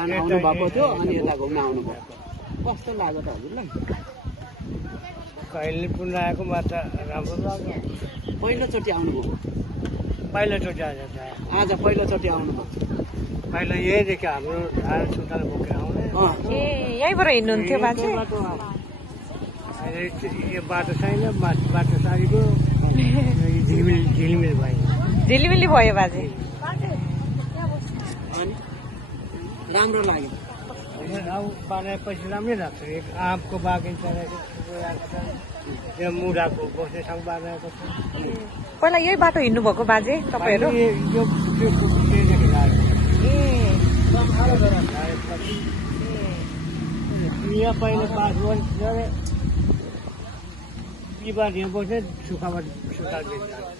धरान आउनु भएको थियो अनि यता घुम्न आउनु भयो कस्तो लाग्यो त हजुरलाई कहिले पुनः आएको मात्र राम्रो लाग्यो पहिलोचोटि आउनुभयो पहिलोचोटि आज पहिलोचोटि आउनुभयो पहिला यहीँदेखि हाम्रो धान सुतार बोकेर आउने ए यहीँबाट हिँड्नुहुन्थ्यो बाजे अहिले यो बाटो छैन बाटो सारीको झिलमिल भयो झिलिमिली भयो बाजे अनि राम्रो लाग्यो अब बनाएपछि राम्रै लाग्छ एक आँपको बागैँचा यो मुढाको बस्ने ठाउँ बनाएको छ पहिला यही बाटो हिँड्नु भएको बाजे तपाईँहरू यहाँ पहिला बाटो बिहिबार यहाँ बस्ने सुक्खामा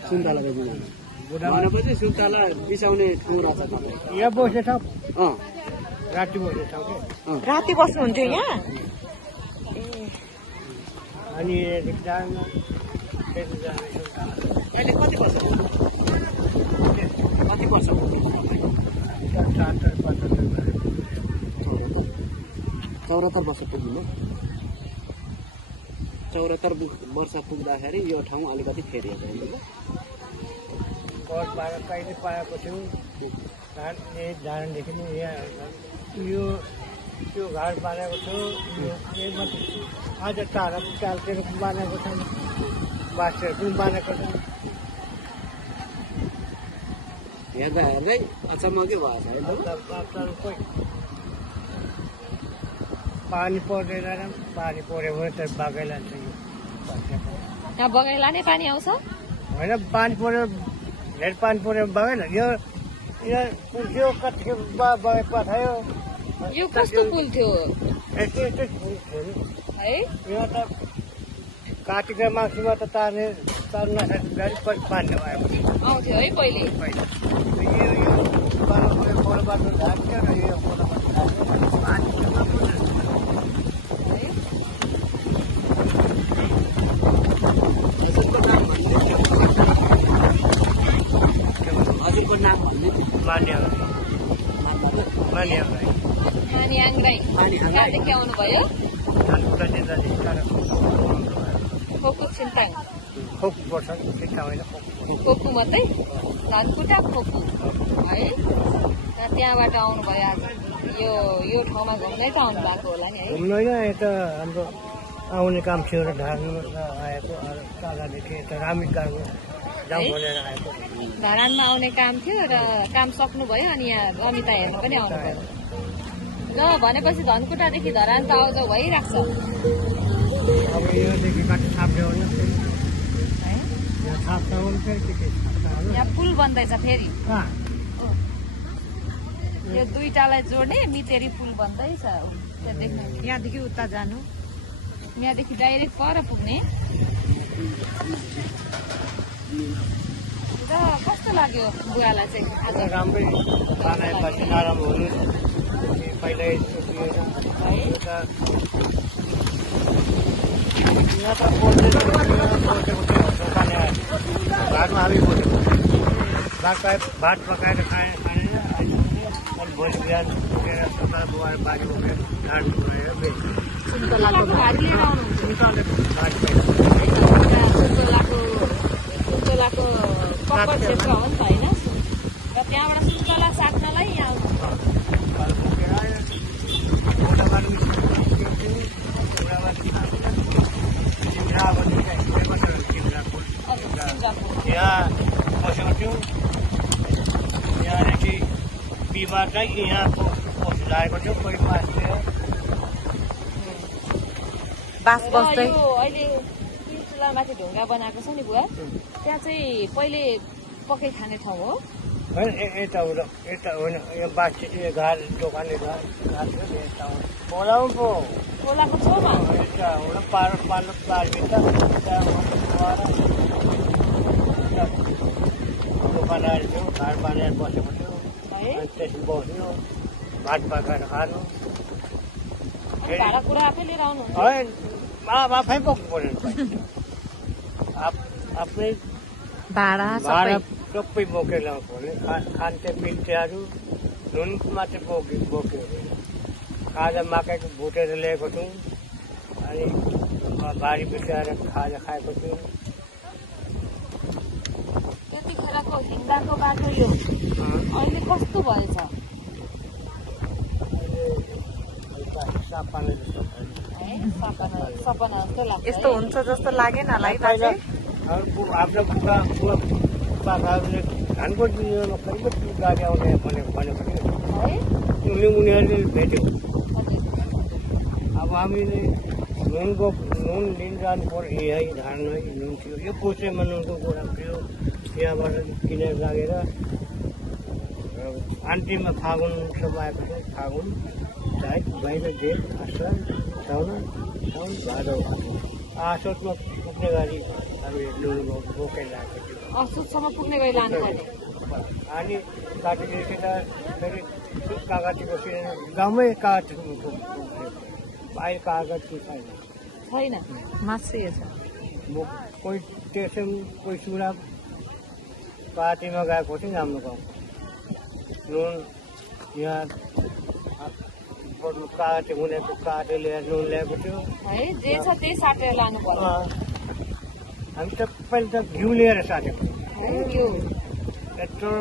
सुन्तला बेच्नु भनेपछि सुन्तला बिसाउने ठाउँ रहेछ तपाईँ यहाँ बस्ने ठाउँ अँ राति बस्ने ठाउँ के राति बस्नुहुन्थ्यो यहाँ अनि जानु अहिले कति वर्ष कति वर्ष चौरात्तर वर्ष पुग्नु 74 वर्ष पुग्दाखेरि यो ठाउँ अलिकति फेरियो घर पाएर कहिले पाएको थियौँ धानदेखि नै यहाँ यो त्यो घर बनाएको छु यही मात्रै आज टाढा टालतिर बनाएको छ बाँसहरू पनि बनाएको छ हेर्दा हेर्दै अचम्मकै भएछ खोइ पानी पर्दैन पानी पऱ्यो भने त बागै लान्छ यो यहाँ बगाइ लाने पानी आउँछ होइन पानी पऱ्यो धेरै पानी पऱ्यो बागै लान्छ यो पुग्थ्यो कति बागै पठायो यो कस्तो पुल थियो यस्तै यस्तै फुल थियो नि है यहाँ त काटेको मासुमा त तार्ने गाडी पानी आयो आउँथ्यो है पहिले यो खोलो बाटो ढाक्यो र यो खोलो बाटो ढाक्यो हजुरको नाम भन्ने नानी आङ्ग्राई कहाँदेखि आउनुभयो खोकु छिन्ताङ खोकु मात्रै धनकुटा खोकु है त्यहाँबाट आउनुभयो आज यो ठाउँमा घुम्नै त आउनु भएको होला नि है घुम्नु होइन यता हाम्रो आउने काम थियो र ढाक्नु आएको टाढादेखि यता रामिकाको जाउँ भनेर आएको धरानमा आउने काम थियो र काम सक्नुभयो अनि यहाँ रमिता हेर्नु पनि आउनुभयो ल भनेपछि धनकुटादेखि धरान त आउँदा भइरहेको छ अब योदेखि कति थाप्यो भने यहाँ पुल बन्दैछ फेरि यो दुईटालाई जोड्ने मितेरी पुल बन्दैछ यहाँदेखि उता जानु यहाँदेखि डाइरेक्ट पर पुग्ने र कस्तो लाग्यो बुवालाई चाहिँ आज राम्रै बनाएपछि नराम्रो हुनु पहिल्यै भातमा हाली बोलेको भात पकाएर खाएन अनि भोलि बिहान पुगेर सुतार बुहाएर बारी बोकेर ढाड पुगेर सुन्तलाको भाग लिएर आउनुहुन्छ सुन्तलाको पक्कर क्षेत्र हो नि त होइन र त्यहाँबाट सुन्तला साट्नलाई यहाँ यहाँ बसेको थियौँ यहाँदेखि बिहिबार चाहिँ यहाँको पशु लागेको थियो कोही बास बस्दै अहिले चुलामाथि ढुङ्गा बनाएको छ नि बुवा त्यहाँ चाहिँ पहिले पकाइ खाने ठाउँ हो होइन यता होइन यो बासी घाट दोकानले घाट थियो यता खोलामा पो खोलाको छेउमा यता हुन पार्नु पार्भित्र दोकान आएर थियो घाट बाँधेर बसेको थियो अनि त्यसमा बस्यो भात पकाएर खानु भाँडाकुँडा आफै लिएर आउनु होइन आफै बोक्नु पऱ्यो आफ्नै भाडा सबै बोकेर ल्याउनु पऱ्यो खान्थे पिन्थेहरू नुनमा चाहिँ बोक्यो खाजा मकैको भुटेर ल्याएको छौँ अनि बारी बिसाएर खाजा खाएको छु त्यतिखेरको हिँड्दाको बाटो यो अहिले कस्तो भएछ सपना जस्तो है सपना जस्तो लाग्छ यस्तो हुन्छ जस्तो लागेन होला है दाजु आफ्नो पाखाहरूले धानको दिनमा कहिले गाडी आउने भनेको है उनीहरूले भेट्यो हजुर अब हामीले नुन लिन जानु पर्यो यही धान है नुन थियो यो कोसेमा नुनको गोडा थियो त्यहाँबाट किनेर लागेर अन्तिममा फागुन सब आएको थियो फागुन चैत वैशाख जेठ आषाढ साउन भादौ आषाढमा पुग्ने गरी हामीले नुन बोकेर ल्याएको थियो असुदसम्म पुग्ने गरी लानुपर्ने अनि काटीदेखि त फेरि कागतीको सिरेन गाउँमै कागती अहिले कागज छैन छैन मासिएछ कोही स्टेसन कोही सुरा पार्टीमा गएको थियो हाम्रो गाउँ नुन यहाँ कागती हुनेको कागती लिएर नुन ल्याएको थियो है जे छ त्यही साटेर लानु पर्यो हामी त पहिले त घिउ लिएर साटेको है यो यत्रो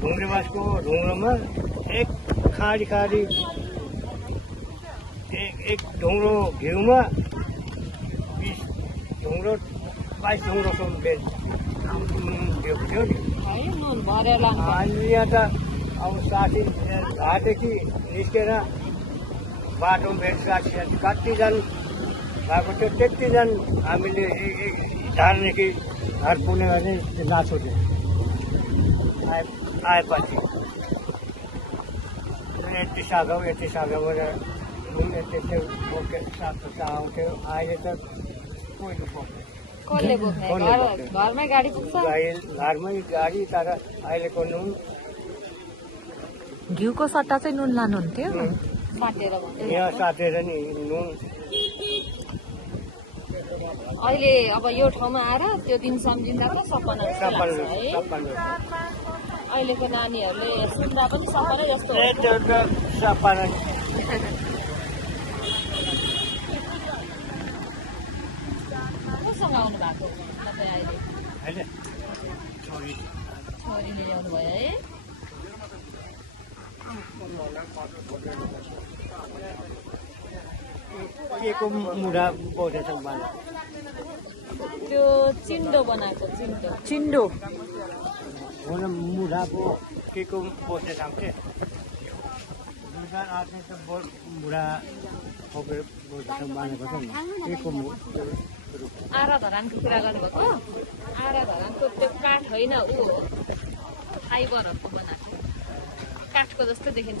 ढुङ्ग्रेबासको ढुङ्ग्रोमा एक खाडी एक ढुङ्ग्रो घिउमा 20 ढुङ्ग्रो 22 ढुङ्ग्रोसम्म दिएको थियो नि है नुन भरेर लानु पर्यो अनि यहाँ त अब साथी घाटदेखि निस्केर बाटोमा भेट साथी कतिजना भएको थियो त्यतिजना हामीले झारदेखि घर पुग्ने गर्ने नाचो थियो आएपछि यति सागाबाट यति बोकेर सातो आउँथ्यो अहिले त कोही बोक्यो कसले बोक्ने घरमै गाडी पुग्छ घरमै गाडी तर अहिलेको नुन घिउको सट्टा चाहिँ नुन लानुहुन्थ्यो साटेर भन्दै यहाँ साटेर नि नुन अहिले अब यो ठाउँमा आएर त्यो दिन सम्झिँदा त सपना जस्तो लाग्छ है अहिलेको नानीहरूले सुन्दा पनि सपना जस्तो हो। सपना कोसँग आउनु भएको तपाईँ अहिले होइन छोरीले ल्याउनु भयो है केको मुढा बोकेछ बाल त्यो चिन्डो बनाएको चिन्डो हुन मुढाको केको बोकेछ आउँथे मुढा बोकेर बोकेछ बाँधेको छ नि केको आरा धरानको कुरा गर्नुभएको आरा धरानको त्यो काठ होइन ऊ फाइबरहरूको बनाएको काठको जस्तो देखिन्छ